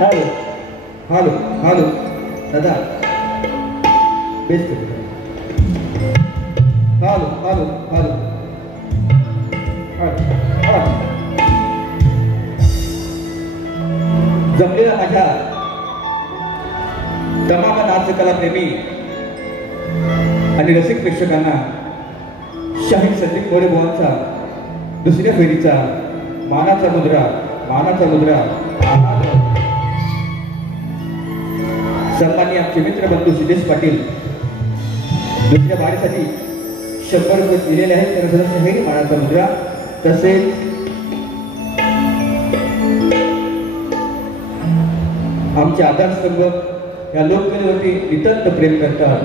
Hello hello hello दादा best hello hello hello जमलेला माझ्या तमाम नाचकला प्रेमी आणि रसिक प्रेक्षकांना शाहीर संदीप मोरे बुवांचा दुसऱ्या फेरीचा मानाचा मुद्रा सन्माननीय आमचे मित्र बंधू सिद्धेश पाटील दुसऱ्या बारीसाठी 100 रुपये दिलेले आहेत. त्यांना शाहीर मानाचा मुद्रा तसेच आमचे आधारस्तंभ या लोककलेवरती नितांत प्रेम करतात.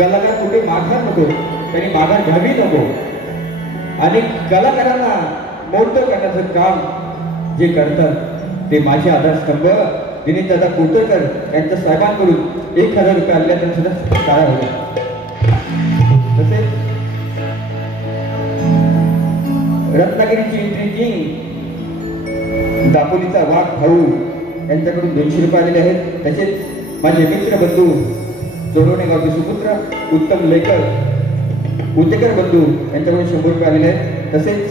कलाकार कुठे माघार नको, त्यांनी माघार घ्यावी नको आणि कलाकारांना मोठं करण्याचं काम जे करतात ते माझे आधारस्तंभ दिनेशदादा कोटरकर यांच्या साहेबांकडून 1000 रुपये आलेल्या त्यांना सुद्धा टाळा होत्या. तसेच रत्नागिरीची एंट्री किंग दापोलीचा वाघ भाऊ यांच्याकडून 200 रुपये आलेले आहेत. तसेच माझे मित्र बंधू चोरवणे गावचे सुपुत्र उत्तम लेकर उतेकर बंधू यांच्याकडून 100 रुपये आलेले आहेत. तसेच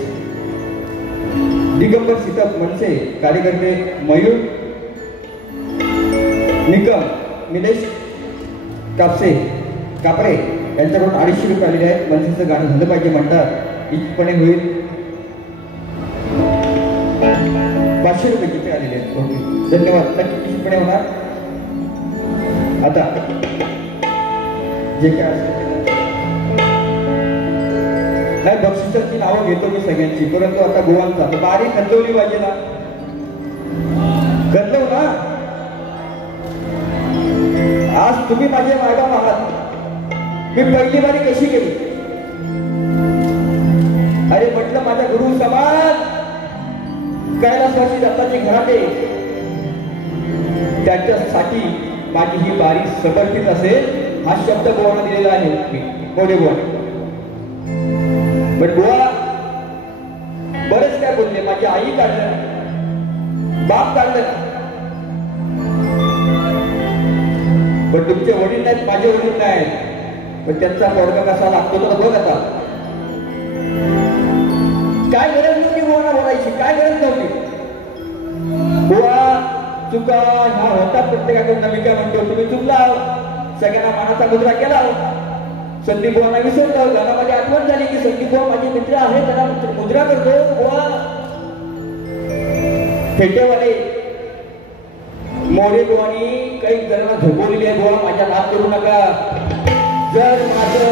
दिगंबर सीताप मनसे कार्यकर्ते मयूर निकम निलेश कापरे यांच्याकडून 250 रुपये आलेले आहेत. मनसेचं गाणं झालं पाहिजे म्हणतात इतपणे होईल 500 रुपये किती आलेले आहेत. ओके धन्यवाद. नक्की इतपणे होणार. आता जे काय असेल नाही बक्षिसाची नावं घेतो मी सगळ्यांची, परंतु आता गोवांचा बारीक खंदवली पाहिजे ना, गंधव ना. आज तुम्ही माझे मायबाप आहात. मी पहिली बारी कशी केली? अरे म्हटलं माझ्या गुरु समाज कैलासवासी दत्ताचे घराटे त्याच्यासाठी माझी ही बारी समर्पित असेल हा शब्द गोवाला दिलेला आहे मी मोरे गोवा. पण गोवा बरेच काय बोलले. माझी आई काढलं, बाप काढलं, पण तुमचे वडील नाहीत, माझे वडील नाहीत. पण त्यांचा पोरगा कसा लागतो तर बघ. आता काय गरज नव्हती गोवाला बोलायची, काय गरज नव्हती. गोवा चुका ह्या होता प्रत्येकाकडून. मी काय म्हणतो तुम्ही चुकला, सगळ्यांना मानाचा मुद्रा केला, संदीप बुवांना विसरलं. गावामध्ये आठवण झाली की संदीप बुवा माझे मित्र आहे, त्यांना मुद्रा करतो. बुवा फेटेवाले मोरे बुवांनी काही जणांना झोपवलेली आहे. बुवा माझ्या नाद करू नका. जर माझं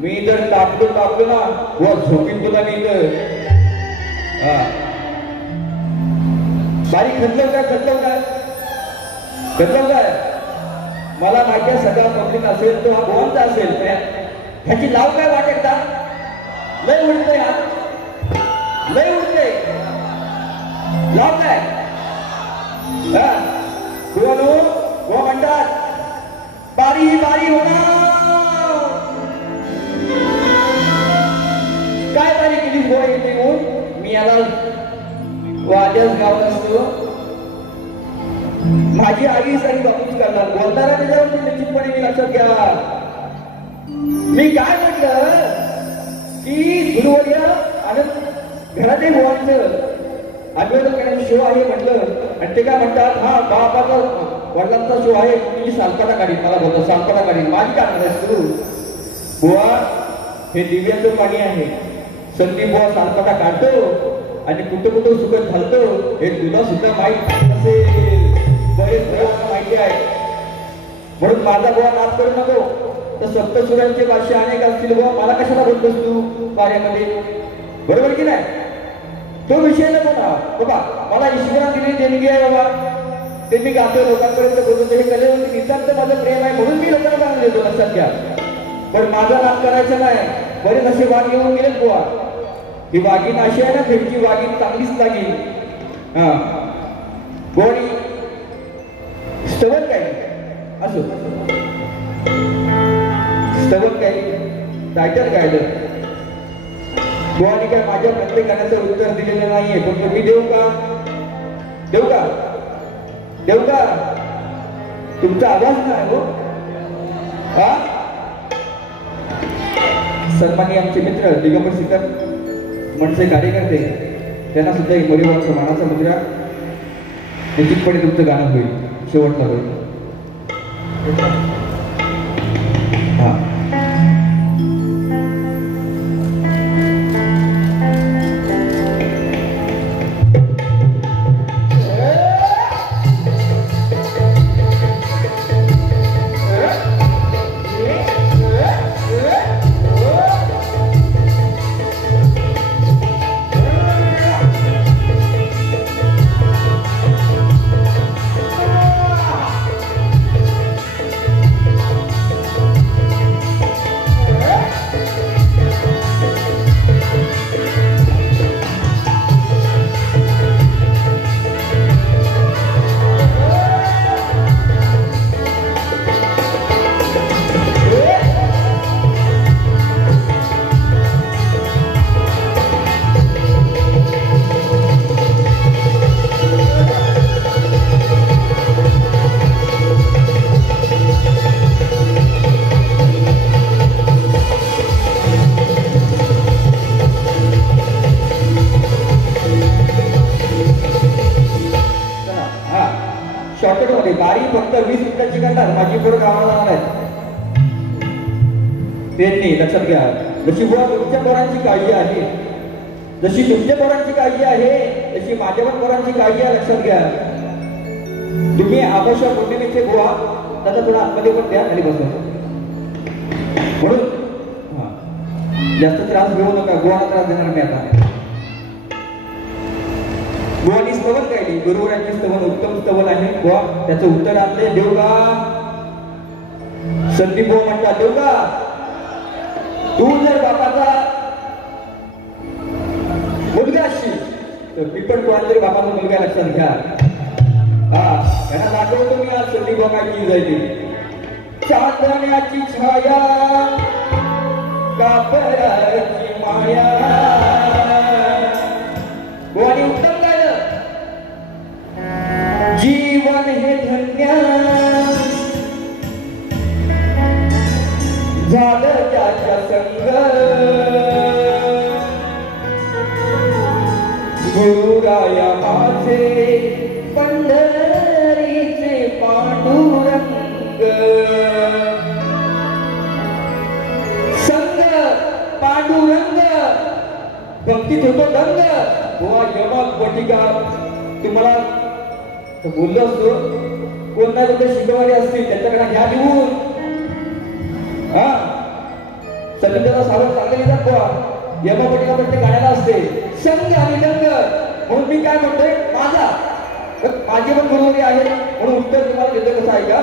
मी जर तापलो ना बुवा झोपीन तुला मी तर. बारी खतलव काय मला माहिती आहे. सगळा पब्लिक असेल तो हा गोवांचा असेल. ह्याची लाव काय वाटेल का? लय उडते हा, लय उडते. लाव काय गोवा म्हणतात बारी होणार. काय बारी केली गोवा येते म्हणून मी याला वाद्याच गाव असतो. माझी आई सारी बापूच करणार. बोलताना त्याच्यावर निश्चितपणे मी लक्षात घ्या. मी काय म्हटलं की गुरुवर्य आणि घरातील गोवांचं आठवण करण्याचा शो आहे म्हटलं. आणि ते काय म्हणतात हा बापाचा वडिलांचा शो आहे, तुझी सालपाटा काढीन. मला बोलतो सालपाटा काढीन. माझी काढणार तू बुवा. हे दिव्याचं पाणी आहे. संदीप बुवा सालपाटा काढतो आणि कुठं सुकत घालतो हे तुला सुद्धा माहित असेल. बरेच माहिती आहे. म्हणून माझा बुवा नाद करू नको. तर सप्तसुरांचे भाषे अनेक असतील बुवा, मला कशाला बोलतोस तू कार्यामध्ये? बरोबर की नाही? तो विषय नको ना बाबा. मला ईश्वराने दिलेली देणगी आहे बाबा, ते मी गातो लोकांपर्यंत बोलतो. हे कलेवरती नितांत माझं प्रेम आहे म्हणून मी लोकांना सांगून देतो लक्षात घ्या. पण माझा नाद करायचा नाही. बरेच असे वाघ येऊन गेलेत बुवा. ही वाघीण अशी आहे ना, फेमची वाघीण चांगलीच लागेल. हा गोडी स्तवन काय असो, स्तवन काय टायटल काय गोवानी काय माझ्या प्रत्येक गाण्याचं उत्तर दिलेलं नाहीये. पण मी देऊ का? देऊ का देऊ का तुमचा आवाज नाही हो हा सन्माननीय आमचे मित्र दिगंबर शिखर मनसे कार्यकर्ते त्यांना सुद्धा एक परिवाराचा मानाचा मुद्रा निश्चितपणे तुमचं गाणं होईल शेवटला होईल हा गाडी फक्त 20 मिनिटाची करणार माझी पोरं गावाला जाणार आहेत त्यांनी लक्षात घ्या जशी बुवा तुमच्या पोरांची काळजी आहे जशी तुमच्या पोरांची काळजी आहे तशी माझ्या पण पोरांची काळजी आहे लक्षात घ्या तुम्ही आमोशा पौर्णिमेचे बुवा त्याचा थोडा आतमध्ये पण द्या खाली बसवा म्हणून जास्त त्रास घेऊ नका बुवाला त्रास देणार नाही आता बुवानी स्तवन गायली गुरुवरांची स्तवन उत्तम स्तवन आहे बुवा त्याचं उत्तर आपले देऊ का संदीप बुवा म्हणतात देऊ का तू जर बापाचा मुलगा असशील तर मी पण कोणा तरी बापाचा मुलगा लक्षात घ्या हा यांना दाखवतो मी आज संदीप बुवा काय की जायची चांदण्याची छाया कापराची माया बुवानी उत्तम जीवन हे धन्य झालं त्याच्या संग गुरुराया माझे पंढरीचे पांडुरंग संग पांडुरंग भक्तीत होतो दंग बुवा यमक बटिका तुम्हाला तर बोललो असतो कोणता तिथे शिकवाडे असतील त्यांच्याकडे घ्या लिहून हा सगळ्यांना सावध चांगले लिहितात बुवा यमापटीला प्रत्येक गाण्याला असते संग आणि दंग म्हणून मी काय म्हणतोय माझा माझी पण बरोबरी आहे म्हणून उत्तर तुम्हाला देतो कसं आहे का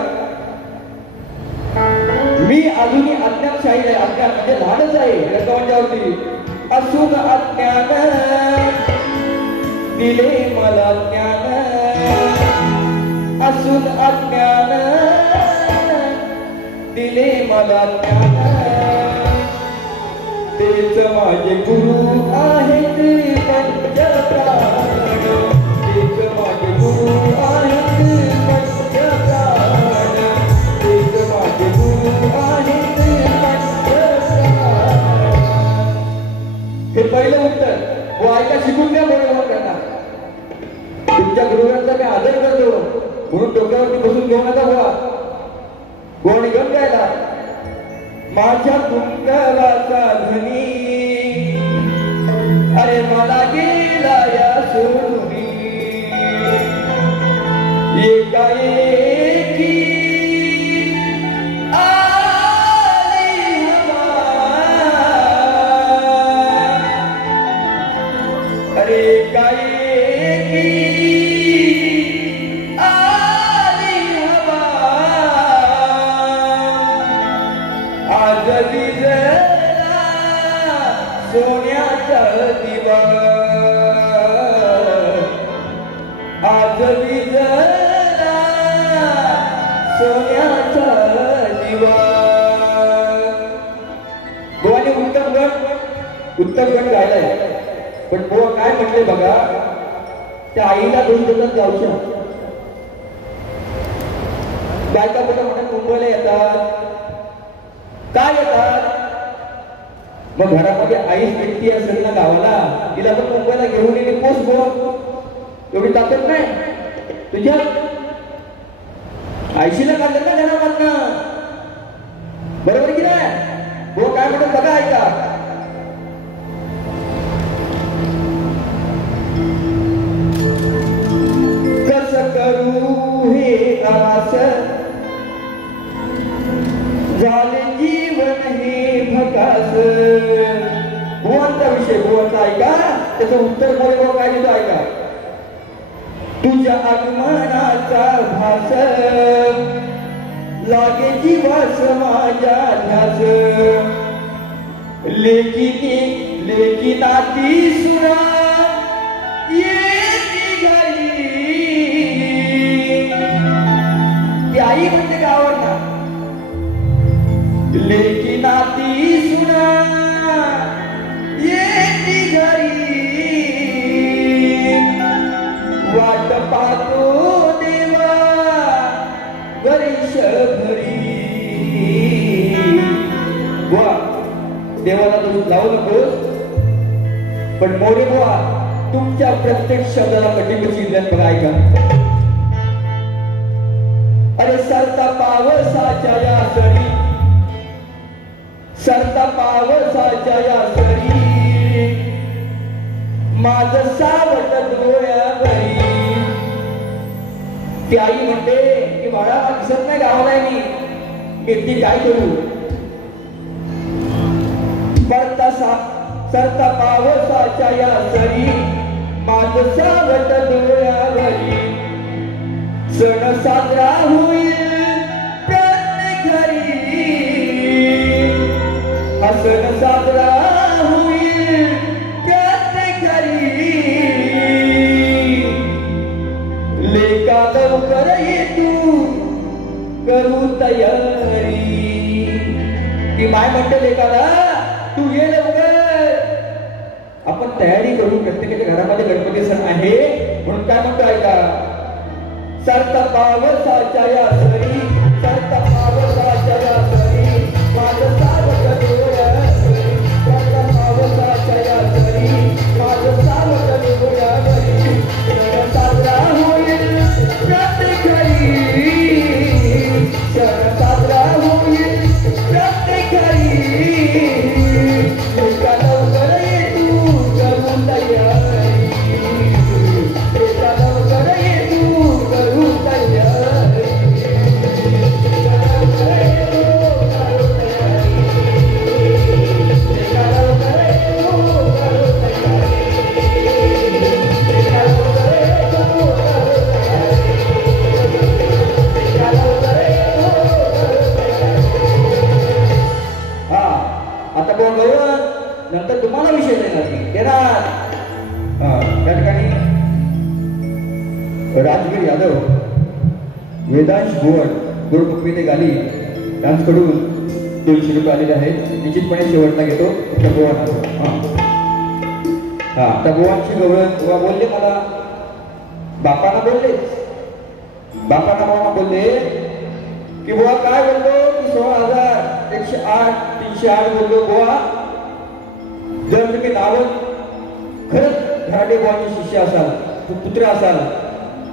मी अजूनही अज्ञानशाही आहे अज्ञान म्हणजे लहानच आहे रंगवंजावरती असून अज्ञान दिले मला ज्ञान असून अज्ञान दिले मला ज्ञान तेच माझे गुरु आहेत पंचप्राण तेच माझे गुरु आहेत पंचप्राण तेच माझे गुरु आहेत पंचप्राण हे पहिलं उत्तर वो ऐका शिकून द्या बरोबर करणार तुमच्या गुरुवांचा मी आदर करतो म्हणून डोक्यावरती बसून घेऊ नका बुवा गोड घेऊन गायला माझ्या कुंडलाचा धनी अरे मला गेला या सोडून एकाएकी आली हवा अरे एकाएकी सोन्याचा दिवा आज विजला सोन्याचा दिवा बुवाने उत्तम गण गायलाय पण बुवा काय म्हटले बघा त्या आईला दोष देतात गावच्या. बायका कुठं म्हणत मुंबईला येतात, काय येतात? मग घरामध्ये आईच व्यक्ती असेल ना गावाला, तिला पण मुंबईला घेऊन येणे पोच गो, एवढी ताकद नाही तुझ्या. आईशीला काढलं ना घरामधनं, बरोबर की नाही? गो काय म्हणत बघा, ऐका. कसं करू हे आस, झाले जीवन हे भकास. भुवनचा विषय, भुवनचा ऐका, त्याचं उत्तर बोल काय देतो ऐका. तुझ्या आगमनाचा भास, लागे जीवास माझ्या ध्यास. लेकी नाती सुना येती घरी. ती आई म्हणते गावांना, लेकी नाती सुना येती घरी. वाट पाहतो देवा वर्षभरी. बुवा देवाला तू लावू नकोस, पण मोरे बुवा तुमच्या प्रत्येक शब्दाला कटिंग चिंतन बघा ऐका. अरे सरता पावसाच्या या सरी, सरता पावसाच्या या सरी, माझं सावट डोळ्यावरी. ती आई म्हणते की बाळा दिसत नाही गावाला मी ती काय करू. सरता पावसाच्या या सरी, माझं सावट डोळ्यावरी. सण साजरा होईल प्रत्येक घरी, हा सण साजरा होईल प्रत्येक घरी. लेका लवकर ये तू करू तयारी. ती माय म्हणते लेकाला तू ये लवकर, आपण तयारी करू. प्रत्येकाच्या घरामध्ये गणपती सण आहे म्हणून काय म्हणतो ऐका. सरता पावसाच्या या सरी, सरता पावसाच्या या सरी, माझं सावट डोळ्यावरी. सरता पावसाच्या या सरी, माझं सावट डोळ्यावरी. सण साजरा होईल प्रत्येक घरी, सण साजरा होईल प्रत्येक घरी. एका लवकर ये तू करू तयारी, एका लवकर ये तू करू तयारी. आता कोण गौरव नंतर तुम्हाला विषय देणार. त्या ठिकाणी राजवीर यादव, वेदांश भुवन, गुरुमुखी गाली यांच्याकडून 200 रुपये आलेले आहेत. निश्चितपणे शेवटला घेतो त्या भुवनशी गौरव बोलले मला, बापांना बोलले, बापांना मामा बोलले की बुवा काय बोललो की 16,108 308 बोललो बुवा. जर तुम्ही नाव खरंच घराटे बुवांचे शिष्य असाल, पुत्र असाल,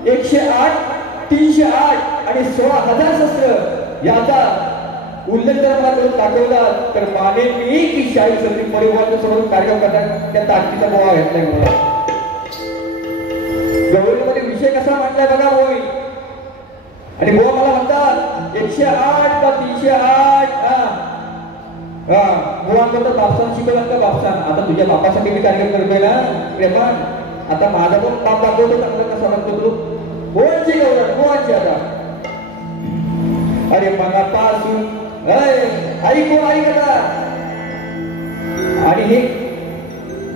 108 308 आणि 16,000 शस्त्र याचा उल्लेख जर मला करून दाखवला तर मानेन मी की शाही संधी परिवाराच्या समोर कार्यक्रम करण्यात त्या ताकदीचा बुवा घेतलाय. मला गौरीमध्ये विषय कसा मांडलाय बघा होईल. आणि बुवा मला म्हणतात 108 का 308. बुवा म्हणतात बापसान शिकवलं का बापसान. आता तुझ्या बापासाठी मी कार्यक्रम करतोय ना प्रेमान, आता माझा पण बाप दाखवतो चांगला कसा लागतो तू. बुवांची गौरव बुवांची. आता अरे मनापासून ऐकू ऐकला. आणि हे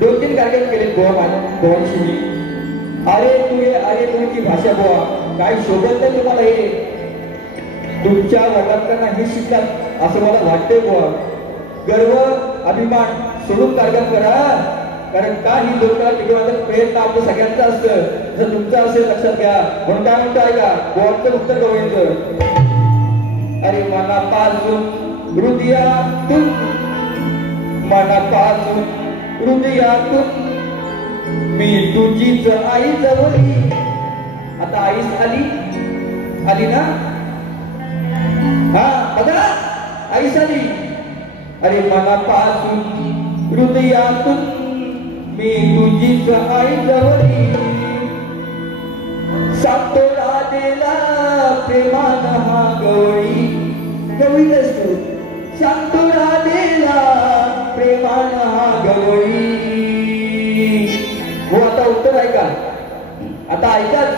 2-3 कार्यक्रम केले बुवा माझ्या बुवांशी मी. अरे तुमची भाषा बुवा काय शोभत नाही तुम्हाला. हे तुमच्या वडिलांना हे शिकतात असं मला वाटतंय बुवा. गर्व अभिमान सोडून कार्यक्रम करा. कारण काही लोक टिकवण्याचा प्रयत्न आपलं सगळ्यांचा असतं, जर तुमचं असेल लक्षात घ्या. म्हणून काय म्हणतो ऐका, गोवाचं उत्तर गोविंद. अरे मनापासून हृदयातून, मनापासून हृदयातून मी तुझीच आई जवळी. आता आईस आली, आली ना? हा बघा, आईस आली. अरे मनापासून हृदयातून मी तुझीच आई जवळी. सांगतो राधेला प्रेमानं हा गवळी. गवळी असतो, सांगतो राधेला प्रेमानं हा गवळी. हो आता उत्तर ऐका, आता ऐकाच.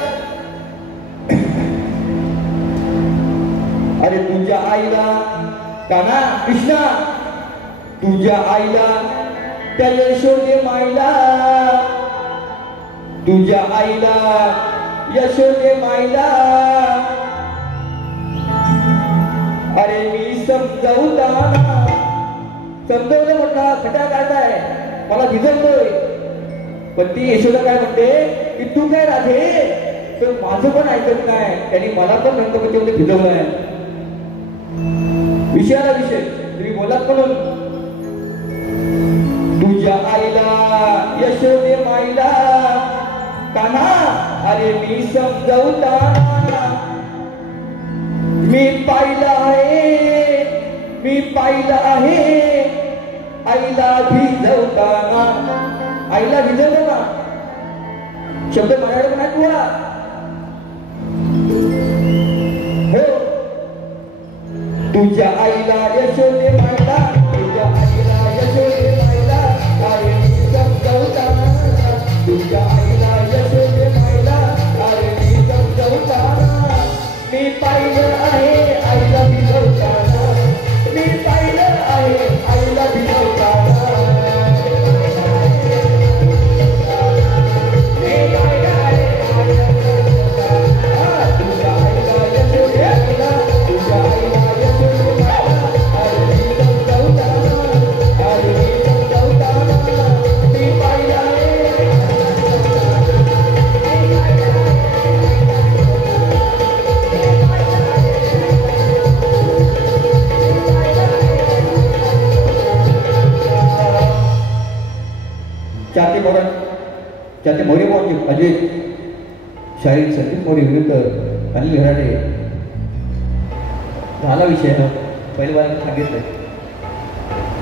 अरे तुझ्या आईला काना कृष्णा, तुझ्या आईला त्या यशोदे माईला, तुझ्या आईला यशोदे माईला. अरे मी समजावताना, समजवलं म्हटलं खटा काढताय, मला भिजवतोय. पण ती यशोदा काय म्हणते की तू काय राधे, तर माझं पण ऐकत नाही. त्यांनी मला पण रंगपतीमध्ये भिजवलंय. विषयाला विषय तुम्ही बोलात म्हणून. तुझ्या आईला यशोदे माईला काना, अरे मी समजवताना मी पाहिलं आहे, मी पाहिलं आहे आईला भिजवताना. आईला भिजवलं ना, शब्द मराठी पण ऐकूया. हो, तुझ्या आईला यशोदे माईला, तुझ्या आईला यशोदे माईला, अरे मी समजवताना. तुझ्या आईला यशोदे माईला, अरे मी समजवताना. मी पाहिलं आहे आईला भिजवताना, मी पाहिलं आहे आईला भिजवताना. त्याचे मोरे मोरे अजय शाहीर संदीप मोरे विरुद्ध अनिल घराडे झाला विषय ना. पहिल्या बार सांगितलंय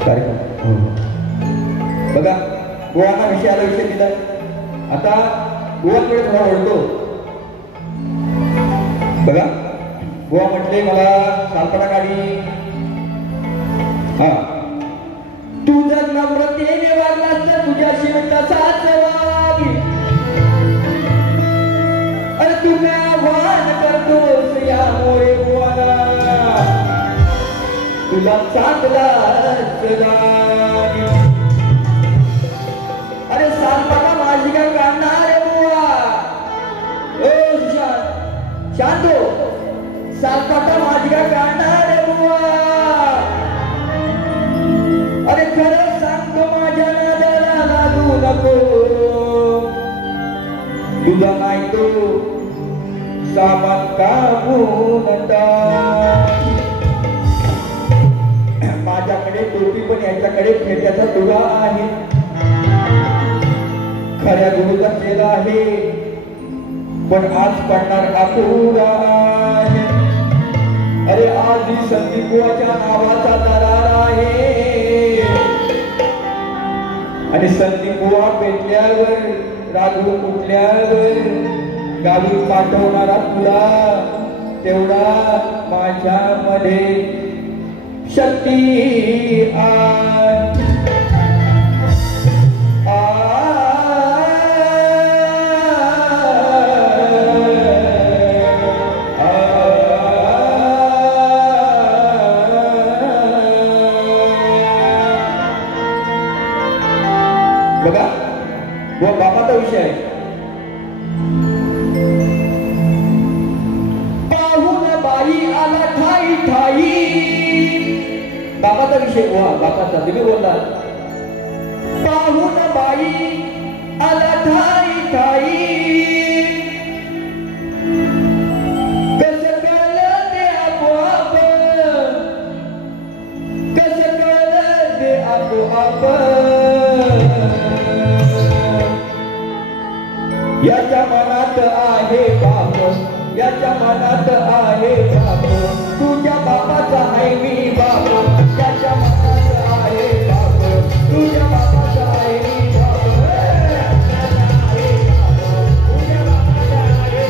कार्यक्रम. बघा गोवाना विषयाला विषय दिला. आता गोवाकडे थोडा वळतो. बघा गोवा म्हटले मला सालपडा काढी. हा तुझं नम्रतेने वागलास तर तुझ्याशी तसाच वागी. अरे तू आव्हान करतोस या मोरे गोवाला, तुला चांगलाच लागी. अरे सालपडा माझी काय काढणार रे बुवा. ओ शांत हो, सालपडा माझी काय काढणार रे बुवा. अरे खरं सांगतो माझ्या नादाला लागू नको. तुझा नाही तो सामान काढून माझ्याकडे टोपी पण याच्याकडे फेट्याचा तुरा आहे. खऱ्या गुरुचा केला आहे पण आज पडणार अपुरा आहे. अरे आधी संदीप बुवाच्या नावाचा दरार आहे आणि संदीप बुवा पेटल्यावर राजू उठल्यावर गावी पाठवणारा तुला तेवढा माझ्यामध्ये शक्ती आहे. बघा वो बापाचा विषय आहे. पाहून बाई आला ठाई ठाई. बापाचा विषय, वा बापाचा तुम्ही बोलला. पाहून बाई आला ठाई ठाई कसं कळलं ते आपोआप कसं कळलं ते आपोआप याच्या मनात आहे बाप याच्या मनात आहे बाप तुझ्या बापाचा आहे मी बाप याच्या मनात आहे बाप तुझ्या बापाचा आहे मी बाप तुझ्या बापाचा आहे बाप याच्या मनात आहे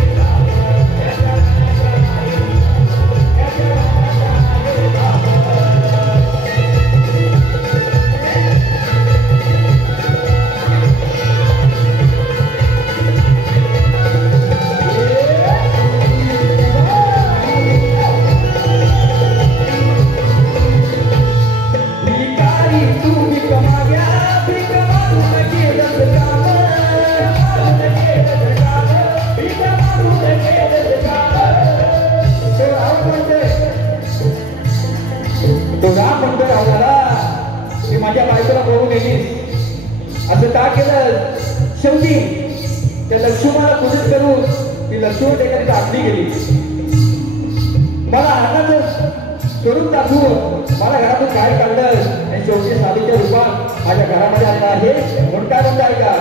याच्या मनात आहे बाप माझ्या बायकोला बघून गेलीस असं का केलं शेवटी त्या लक्ष्मणाला पूजित करून ती लक्ष्मण ठिकाणी आपली गेली मला हाताचं स्वरूप दाखवून मला घरातून बाहेर काढलं आणि शेवटी साधूच्या रूपात माझ्या घरामध्ये आता आहे म्हणून काय म्हणताय का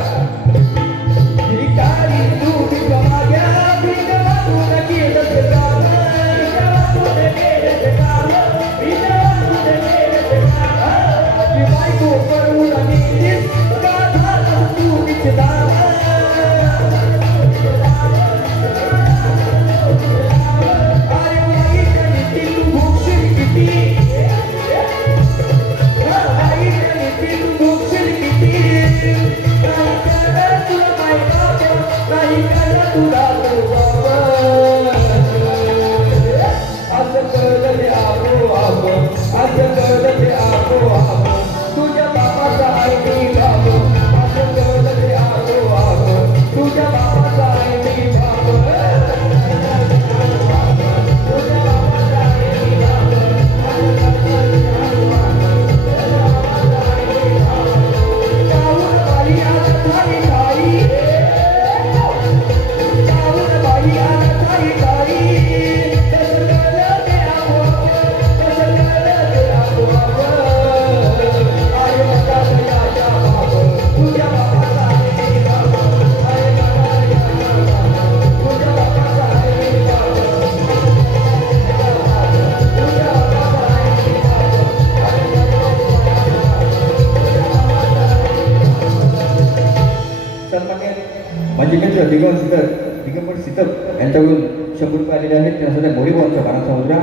दिगंबर सीतप यांच्याकडून 100 रुपये आलेले आहेत त्यांना सध्या मोरीबाबांच्या बाणाचा मुद्रा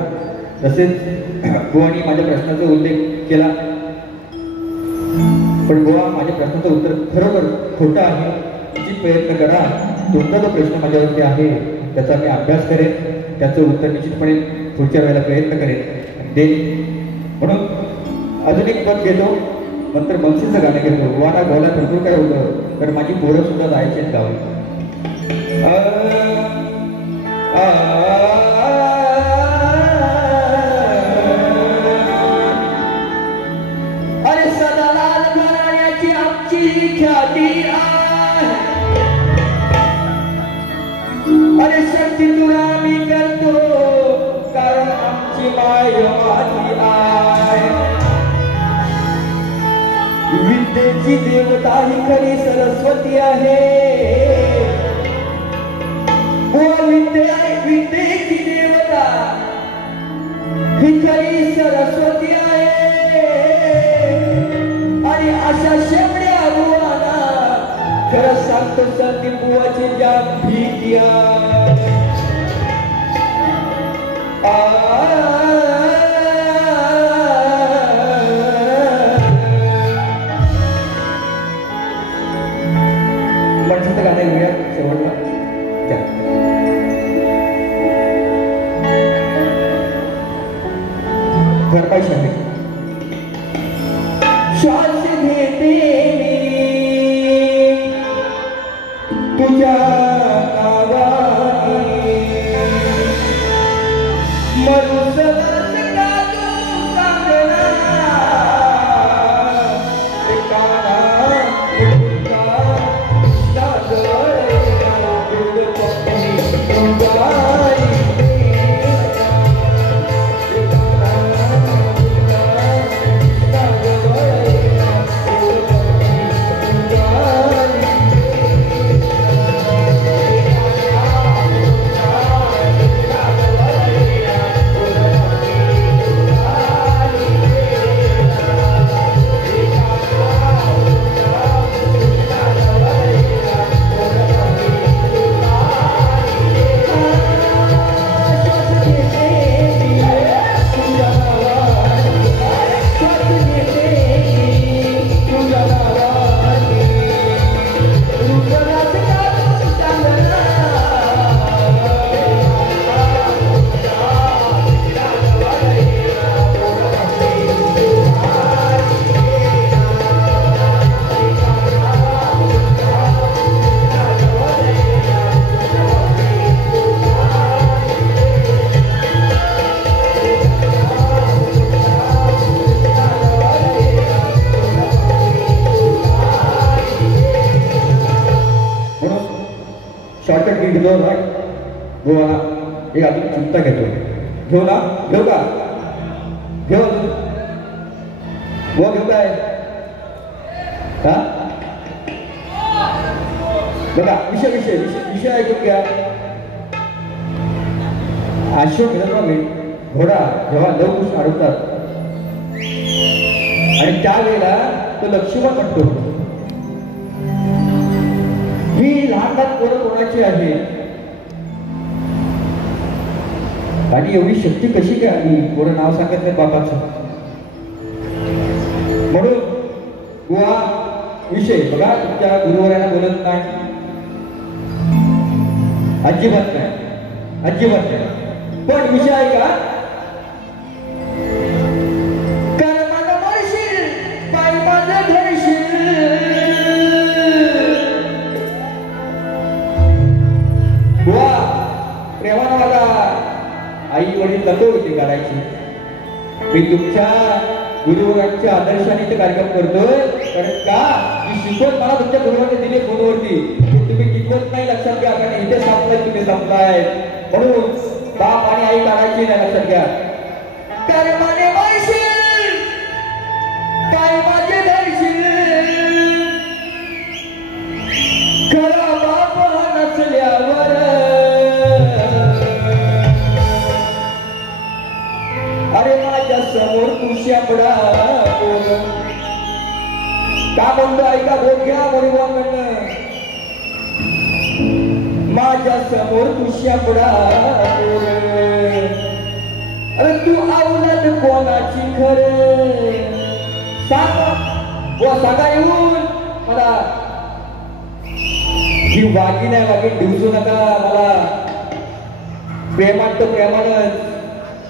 तसेच गोवानी माझ्या प्रश्नाचा उल्लेख केला पण गोवा माझ्या प्रश्नाचं उत्तर खरोखर खोटं आहे निश्चित प्रयत्न करा तुमचा जो प्रश्न माझ्यावरती आहे त्याचा मी अभ्यास करेन त्याचं उत्तर निश्चितपणे पुढच्या वेळेला प्रयत्न करेन देईन म्हणून अजून एक पद घेतो नंतर बंसीचं गाणं घेतो गोवाना गोवाला भरपूर काय होतं तर माझी पोरं सुद्धा जायची आहेत गावी अरे सदालाल घराण्याची आमची ख्याती आहे अरे शक्ती तुला मी करतो कारण आमची माय माती आहे विद्येची देवता ही खरी सरस्वती आहे विद्येची देवता ही खरी सरस्वती आहे आणि अशा शेवड्या बुवाला खरं सांगतो संदीप बुवाची ज्या भीती म्हणशीचं गाणं घेऊया शेवटला भरपाई शामिल श्वास घेते तुझ्या नावाने मरुसवास का तू सांगना ठिकाणा घेतो गोवा एक अजून चिंता घेतो घेऊ ना घेऊ का घेऊ गोवा घेऊ काय हा बघा विषय विषय विषय ऐकून घ्या अशोक घोडा जेव्हा लवकुश अडवतात आणि त्यावेळेला तो लक्ष्मण म्हणतो ही लहान लहान पोरं कोणाची आहे आणि एवढी शक्ती कशी काय आली पोरं नाव सांगत नाही बापाचं म्हणून गोवा विषय बघा तुमच्या गुरुवरांना बोलत नाही अजिबात नाही पण विषय आहे का आई वडील नको होते करायची मी तुमच्या गुरुवरांच्या आदर्शाने ते कार्यक्रम करतोय कारण का ही शिकवण मला तुमच्या गुरुवांनी दिली फोनवरती तुम्ही टिकवत नाही लक्षात घ्या कारण इथे संपलाय तुम्ही संपलाय म्हणून बाप आणि आई काढायची नाही लक्षात घ्या कर्माने वळशील काय माझे धरशील खरा बाप नसल्यावर अरे माझ्या समोर तू शापडा का म्हणतो ऐका बोल घ्या बरोबर म्हणणं माझ्या समोर तू शापडा अरे तू आवलाद कोणाची खरे सांग व सांगा येऊन मला ही वागी नाही वागी डिवसू नका मला प्रेमात तो प्रेमानच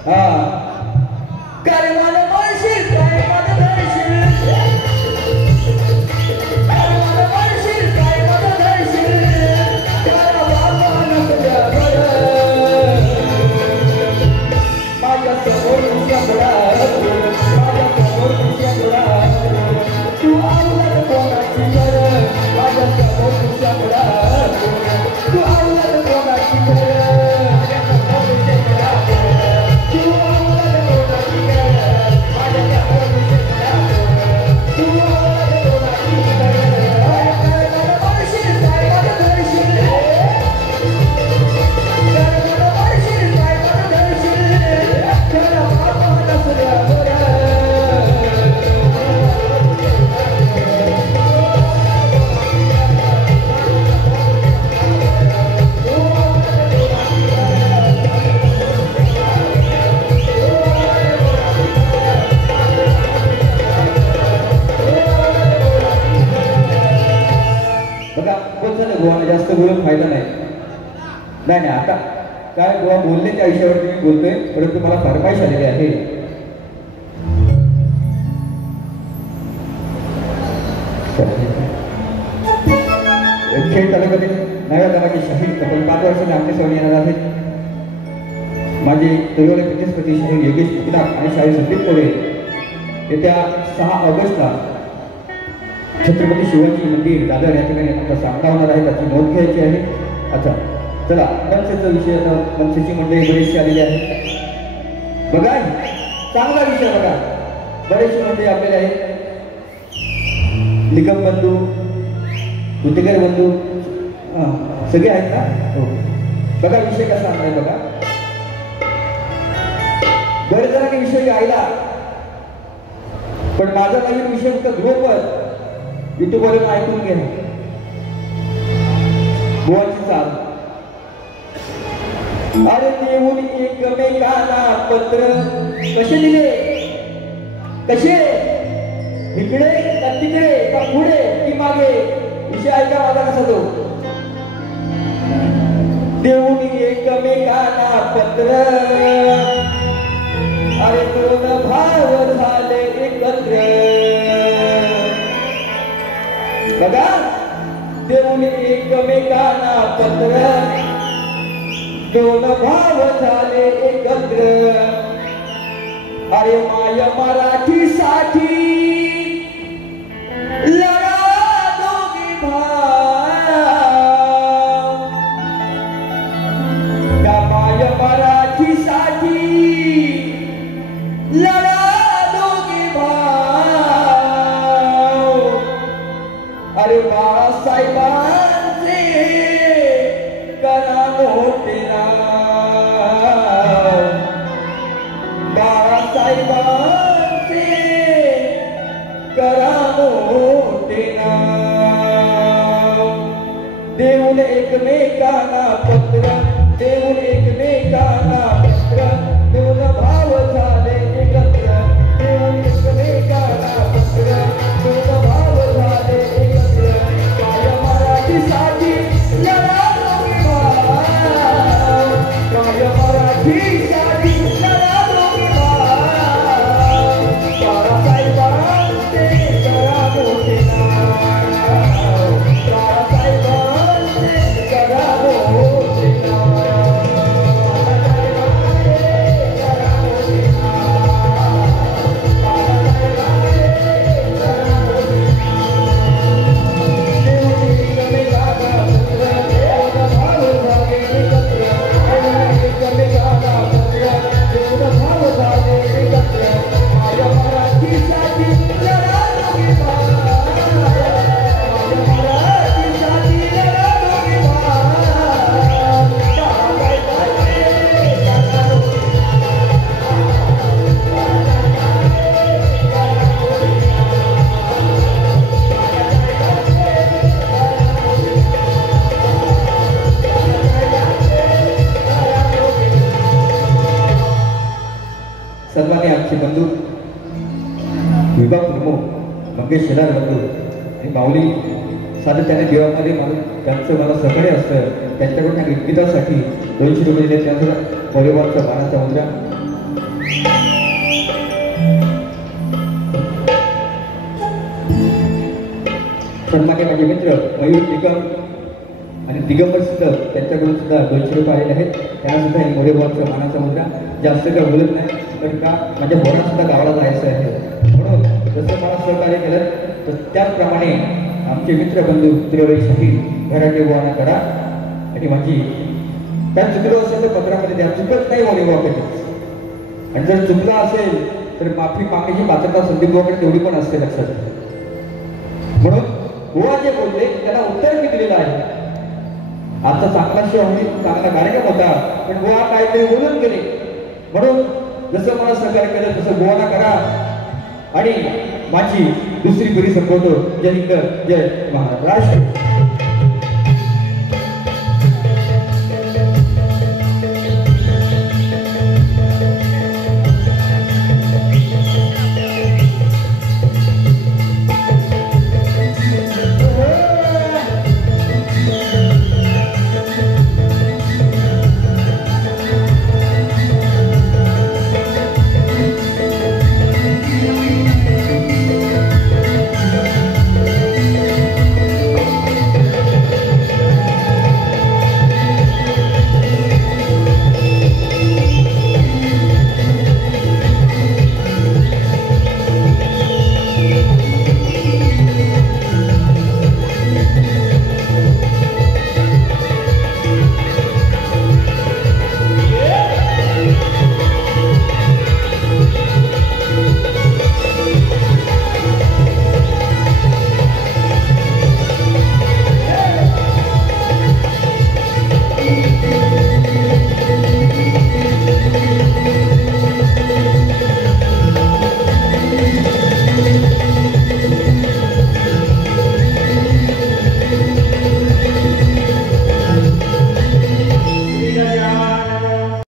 हा काय मला म्हणशील काय मला धरशील काय मला म्हणशील काय मला धरशील त्याला बाबा नसल्यावर माझ्या समोर तुझ्या बुडा माझ्या समोर तुझ्या बुडा तू आवडत कोणाची कर माझ्या समोर तुझ्या बुडा तू आवडत कोणाची कर जास्त बोलून फायदा नाही आता काय गोवा बोलले त्या विषयावरती मी बोलतोय परंतु मला फरमाईश आलेली आहे खेड तालुक्यातील नव्या गावाचे शहीद तब्बल 5 वर्षांनी आमच्या सेवेत येणार आहेत माझे तरुण प्रतिस्पर्धी शहीद योगेश मुकदा आणि शाहीर संदीप कोळे येत्या 6 ऑगस्टला छत्रपती शिवाजी मंदिर दादर या ठिकाणी आमचा सामना होणार आहे त्याची नोंद घ्यायची आहे अच्छा चला मनसेचा विषय मनसेची मंडळी बरेचशी आलेली आहे बघा चांगला विषय बघा बरेचशी मंडळी आपल्याला आहेत निकम बंधू गुतेकर बंधू सगळे आहेत ना हो बघा विषय कसा आणलाय बघा बरेच जणांनी विषय गायला पण माझा नवीन विषय फक्त ग्रुपवर युट्यूबवरून ऐकून घ्या गोवाची चाल अरे देऊन एकमेकांना पत्र कसे दिले कसे इकडे का तिकडे का पुढे की मागे विषय ऐका माझा कसा तो देऊन एकमेकांना पत्र अरे दोन भाव झाले एकत्र बघा देऊन एकमेकांना पत्र दोन भाव झाले एकत्र अरे माय मराठीसाठी लढा दोघी भाव बाळासाहेबांचे करा मोठे नाव, बाळासाहेबांचे करा मोठे नाव. देऊन एकमेकांना पत्र, देऊन एकमेकांना पत्र, देऊन भाव झाले एकत्र, देऊन एकमेकांना पत्र, देऊन भाव झाले एकत्र. काय मराठीसाठी लढा दोघे भाव, काय मराठीसाठी लढा दोघे भाव. बाळासाहेबांचे करा मोठे नाव, बाळासाहेबांचे करा मोठे नाव. सर्वांनी आमचे बंधू विभाग प्रमुख मंगेश शेलार बंधू आणि माऊली सातत्याने देवामध्ये माणूस त्यांचं मला सहकार्य असतं, त्यांच्याकडून या गीतासाठी 200 रुपये दिले. त्यानंतर परिवारचा मानाचा मुद्रा. सन्मान्य माझे मित्र मयूर निकम आणि दिगंबर सुद्धा त्यांच्याकडून सुद्धा 200 रुपये आलेले आहेत. त्यांना सुद्धा परिवारचा मानाचा मुद्रा. जास्त काय बोलत नाही, पण का माझ्या भावना सुद्धा गावाला जायचं आहे, म्हणून जसं मला सहकार्य केलं तर त्याचप्रमाणे आमचे मित्रबंधू त्रिवेळीसाठी घराटे बुवाना करा. आणि माझी त्या चुकलं असेल तर पत्रामध्ये द्या, चुकत नाही मोठी बुवा कधीच. आणि जर चुकलं असेल तर माफी मागण्याची पात्रता संदीप बुवाकडे तेवढी पण असते, लक्षात. म्हणून बुवा जे बोलले त्याला उत्तर मी दिलेलं आहे. आता चांगला शो होईल, चांगला कार्यक्रम होता, पण बुवा काहीतरी बोलून गेले, म्हणून जसं मला सहकार्य केलं तसं बुवाना करा. आणि माझी दुसरी पिढी संपवतो. जय हिंद, जय महाराष्ट्र.